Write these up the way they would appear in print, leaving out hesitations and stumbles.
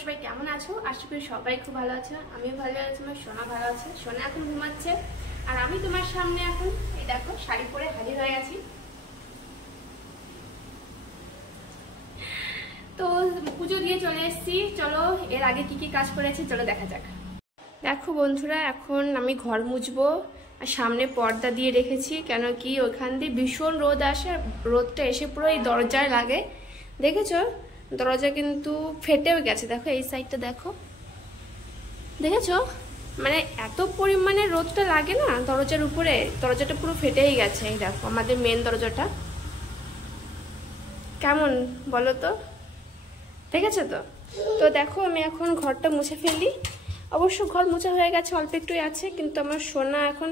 তোমরা সবাই কেমন আছো? আশা করি সবাই খুব ভালো আছো। আমিও ভালো আছি, আমার সোনা ভালো আছে। সোনা এখন ঘুমাচ্ছে আর আমি তোমার সামনে এখন এই দেখো শাড়ি পরে হাজির হয়ে গেছি। তো পুজো দিয়ে চলে এসেছি। চলো এর আগে কি কি কাজ করেছি চলো দেখা যাক। দেখো বন্ধুরা, এখন আমি ঘর মুছবো আর সামনে পর্দা দিয়ে রেখেছি, কেন কি ওখান দিয়ে ভীষণ রোদ আসে। রোদটা এসে পুরো এই দরজায় লাগে, দেখেছো? দরজা কিন্তু ফেটেও গেছে, দেখো এই সাইডটা দেখো, দেখেছো? মানে এত পরিমাণে রোদটা লাগে না দরজার উপরে, দরজাটা পুরো ফেটেই গেছে। এই দেখো আমাদের মেন দরজাটা কেমন বলো তো, দেখেছো তো? তো দেখো আমি এখন ঘরটা মুছে ফেলি। অবশ্য ঘর মোছা হয়ে গেছে, অল্প একটুই আছে, কিন্তু আমার সোনা এখন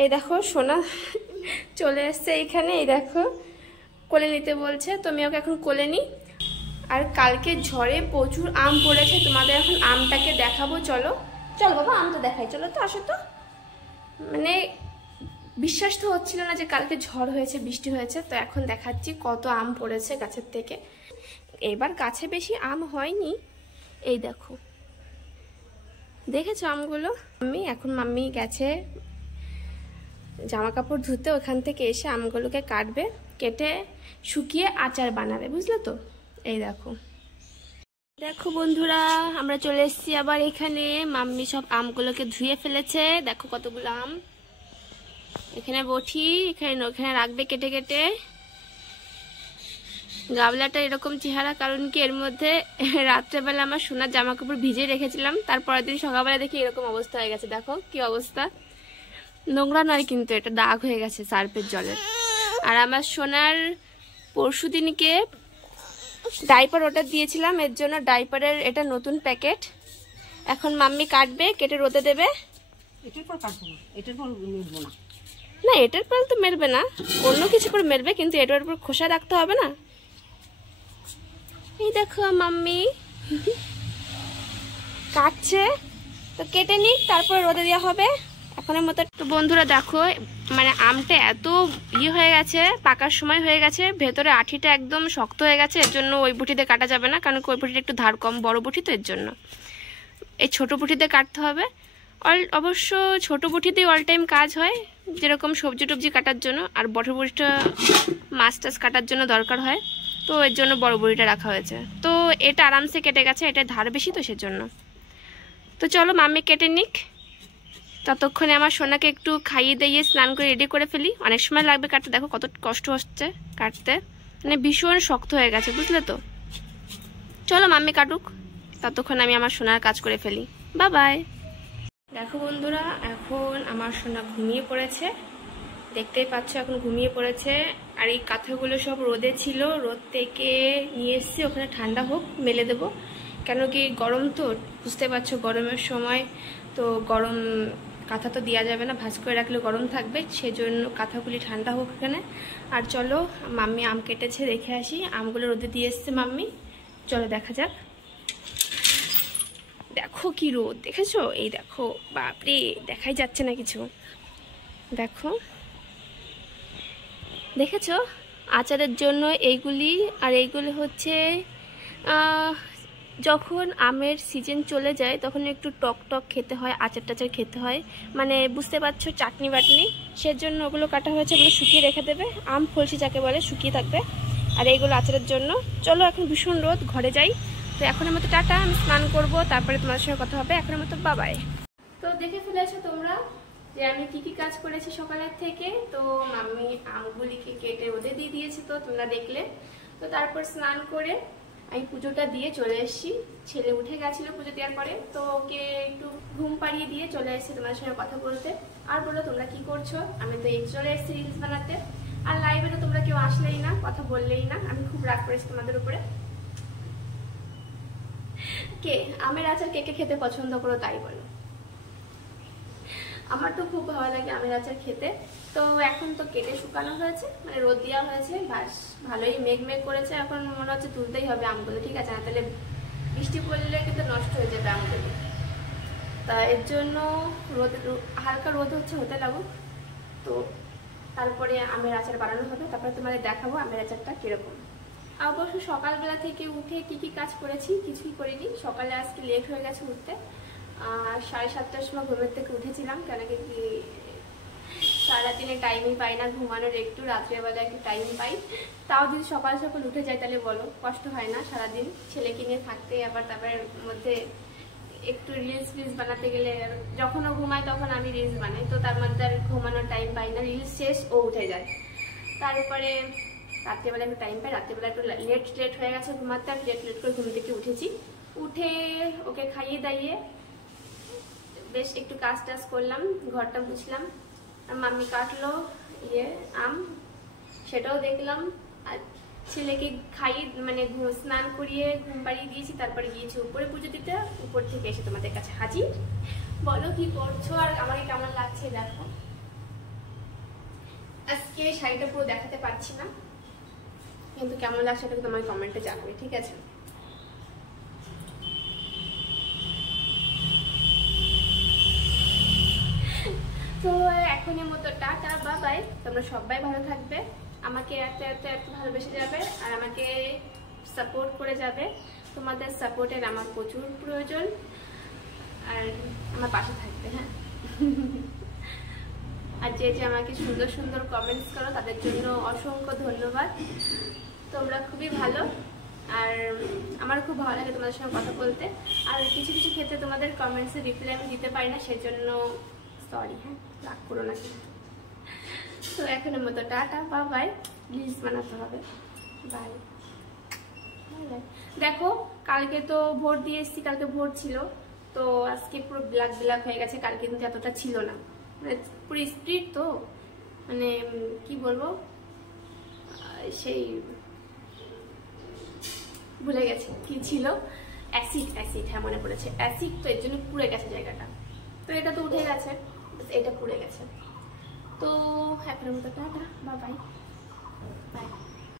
এই দেখো সোনা চলে এসছে এইখানে। এই দেখো কোলে নিতে বলছে, তো আমি ওকে এখন কোলে নিই। আর কালকে ঝড়ে প্রচুর আম পড়েছে, তোমাদের এখন আমটাকে দেখাবো। চলো চলো বাবা, আম তো দেখাই, চলো তো আসো তো। মানে বিশ্বাস তো হচ্ছিল না যে কালকে ঝড় হয়েছে, বৃষ্টি হয়েছে। তো এখন দেখাচ্ছি কত আম পড়েছে গাছের থেকে। এবার গাছে বেশি আম হয়নি, এই দেখো দেখেছো আমগুলো। মাম্মি গেছে জামা কাপড় ধুতে, ওখান থেকে এসে আমগুলোকে কাটবে, কেটে শুকিয়ে আচার বানাবে, বুঝলে তো? এই দেখো দেখো বন্ধুরা, আমরা চলে এসেছি আবার এখানে। মাম্মি সব আমগুলোকে ধুয়ে ফেলেছে, দেখো কতগুলো আম। এখানে বটি, ওখানে রাখবে কেটে কেটে। গাবলাটা এরকম চেহারা কারণ কি এর মধ্যে রাত্রেবেলা আমার সোনার জামা কাপড় ভিজে রেখেছিলাম, তারপরের দিন সকালবেলা দেখি এরকম অবস্থা হয়ে গেছে। দেখো কি অবস্থা, নোংরা নয় কিন্তু এটা দাগ হয়ে গেছে সার্ফের জলের। আর আমার সোনার পরশু দিনকে ডাইপার অর্ডার দিয়েছিলাম, এর জন্য ডাইপারের এটা নতুন প্যাকেট। এখন মাম্মি কাটবে, কেটে রোদে দেবে। এটার পর কাটবো না, এটার পর মেলবো না। না এটার পর তো মেলবে না, অন্য কিছু করে মেলবে, কিন্তু এটার উপর খোসা রাখতে হবে না। এই দেখো মাম্মি কাটছে, তো কেটে নিক, তারপর রোদে দেওয়া হবে এখনের মতো। তো বন্ধুরা দেখো, মানে আমটা এত হয়ে গেছে, পাকার সময় হয়ে গেছে, ভেতরে আঠিটা একদম শক্ত হয়ে গেছে। এর জন্য ওই বুটিতে কাটা যাবে না, কারণ ওই বুটিটা একটু ধার কম, বড় বুটি তো, এর জন্য এই ছোট বুটিতে কাটতে হবে। অবশ্য ছোট বুটিতেই অল টাইম কাজ হয়, যেরকম সবজি টবজি কাটার জন্য, আর বড় বুটিটা মাছ টাছ কাটার জন্য দরকার হয়, তো এর জন্য বড় বুটিটা রাখা হয়েছে। তো এটা আরামসে কেটে গেছে, এটা ধার বেশি তো সেজন্য। তো চলো মাম্মি কেটে নিক, ততক্ষণে আমার সোনাকে একটু খাইয়ে দিয়ে স্নান করে রেডি করে ফেলি। অনেক সময় লাগবে কাটতে, দেখো কত কষ্ট হচ্ছে কাটতে, মানে ভীষণ শক্ত হয়ে গেছে, বুঝলে তো? চলো মাম্মি কাটুক, ততক্ষণ আমি আমার সোনার কাজ করে ফেলি। Bye bye. দেখো বন্ধুরা, এখন আমার সোনা ঘুমিয়ে পড়েছে, দেখতেই পাচ্ছ এখন ঘুমিয়ে পড়েছে। আর এই কাঁথাগুলো সব রোদে ছিল, রোদ থেকে নিয়ে এসেছি, ওখানে ঠান্ডা হোক মেলে দেবো। কেন কি গরম তো, বুঝতে পারছো গরমের সময় তো গরম কাঁথা তো দেওয়া যাবে না, ভাঁজ করে রাখলে গরম থাকবে, সেজন্য কাঁথাগুলি ঠান্ডা হোক এখানে। আর চলো মাম্মি আম কেটেছে, দেখে আসি। আমগুলো রোদে দিয়ে এসছে মাম্মি, চলো দেখা যাক। দেখো কি রোদ, দেখেছো? এই দেখো, বাপরে দেখাই যাচ্ছে না কিছু। দেখো দেখেছো আচারের জন্য এইগুলি, আর এইগুলি হচ্ছে যখন আমের সিজন চলে যায় তখন একটু টক টক খেতে হয়, আচার টাচার খেতে হয়, মানে বুঝতে পারছো, চাটনি বাটনি, সেজন্য ওগুলো কাটা হয়েছে। ওগুলো শুকিয়ে রেখে দেবে, আম ফলসি যাকে বলে, শুকিয়ে থাকবে। আর এইগুলো আচারের জন্য। চলো এখন ভীষণ রোদ, ঘরে যাই। তো এখনের মতো টাটা, আমি স্নান করবো, তারপরে তোমার সঙ্গে কথা হবে। এখনের মতো বাবাই। তো দেখে ফেলেছো তোমরা যে আমি কি কি কাজ করেছি সকালের থেকে। তো মাম্মি আমগুলিকে কেটে রোদে দিয়ে দিয়েছে, তো তোমরা দেখলে। তো তারপর স্নান করে আমি পুজোটা দিয়ে চলে এসেছি। ছেলে উঠে গেছিল পুজো দেওয়ার পরে, তো ওকে একটু ঘুম পাড়িয়ে দিয়ে চলে এসেছি তোমার সঙ্গে কথা বলতে। আর বলো তোমরা কি করছো? আমি তো এই চলে এসেছি রিলস বানাতে। আর লাইভে তো তোমরা কেউ আসলেই না, কথা বললেই না, আমি খুব রাগ করেছি তোমাদের উপরে। কে আমের আচার কে কে খেতে পছন্দ করো তাই বলো। আমার তো খুব ভালো লাগে আমের আচার খেতে। তো এখন তো কেটে শুকানো হয়েছে, মানে রোদ দেওয়া হয়েছে, বাস ভালোই মেঘ মেঘ করেছে। এখন মনে হচ্ছে তুলতেই হবে আমগুলো, ঠিক আছে? না তাহলে বৃষ্টি পড়লে কিন্তু নষ্ট হয়ে যাবে আমগুলো। তা এর জন্য রোদ, হালকা রোদ হতে লাগুক, তো তারপরে আমের আচার বানানো হবে, তারপরে তোমাদের দেখাবো আমের আচারটা কিরকম। অবশ্য সকালবেলা থেকে উঠে কি কি কাজ করেছি কিছুই করিনি। সকালে আজকে লেট হয়ে গেছে উঠতে, 7:30টার সময় ঘুমের থেকে উঠেছিলাম, কেন কি সারাদিনে টাইমই পাই না ঘুমানোর, একটু রাত্রেবেলা একটু টাইম পাই। তাও যদি সকাল সকাল উঠে যায় তাহলে বলো কষ্ট হয় না সারাদিন ছেলেকে নিয়ে থাকতে, আবার তারপরের মধ্যে একটু রিলস বানাতে গেলে যখনও ঘুমায় তখন আমি রিলস বানাই, তো তার মধ্যে আর ঘুমানোর টাইম পাই না, রিলস শেষ ও উঠে যায়। তারপরে রাত্রেবেলা একটু টাইম পাই, রাত্রেবেলা একটু লেট হয়ে গেছে ঘুমাতে, আমি লেট করে ঘুম থেকে উঠেছি। উঠে ওকে খাইয়ে দাইয়ে বেশ একটু কাজ টাজ করলাম, ঘরটা মুছলাম, আর মাম্মি কাটলো আম, সেটাও দেখলাম। আর ছেলেকে খাইয়ে মানে স্নান করিয়ে ঘুম পাড়িয়ে দিয়েছি, তারপরে গিয়েছি উপরে পুজো দিতে। উপর থেকে এসে তোমাদের কাছে হাজির। বলো কি করছো আর আমাকে কেমন লাগছে দেখো। আজকে শাড়িটা পুরো দেখাতে পারছি না, কিন্তু কেমন লাগছে সেটা তোমার কমেন্টে জানাবে, ঠিক আছে? তো এখনের মতো টাটা বাই বাই। তোমরা সবাই ভালো থাকবে, আমাকে এত ভালোবেসে যাবে আর আমাকে সাপোর্ট করে যাবে। তোমাদের সাপোর্টের আমার প্রচুর প্রয়োজন, আর আমার পাশে থাকবে, হ্যাঁ। আর যে আমাকে সুন্দর সুন্দর কমেন্টস করো তাদের জন্য অসংখ্য ধন্যবাদ। তোমরা খুবই ভালো, আর আমার খুব ভালো লাগে তোমাদের সঙ্গে কথা বলতে। আর কিছু কিছু ক্ষেত্রে তোমাদের কমেন্টসে রিপ্লাই আমি দিতে পারি না, সেজন্য সরি, হ্যাঁ, রাগ করো না কিন্তু। তো এখনের মতো টাটা বা বাই, রিলস বানাতে হবে, বাই। দেখো কালকে তো ভোট দিয়ে এসেছি, কালকে ভোট ছিল, তো আজকে পুরো ব্ল্যাক হয়ে গেছে, কালকে কিন্তু এতটা ছিল না, মানে পুরো স্পিড তো, মানে কি বলবো, সেই ভুলে গেছি কি ছিল, অ্যাসিড, হ্যাঁ মনে পড়েছে, অ্যাসিড, তো এর জন্য পুড়ে গেছে জায়গাটা। তো এটা তো উঠে গেছে, এটা পুড়ে গেছে। তো এখনের মতো টাটা বা বাই বাই।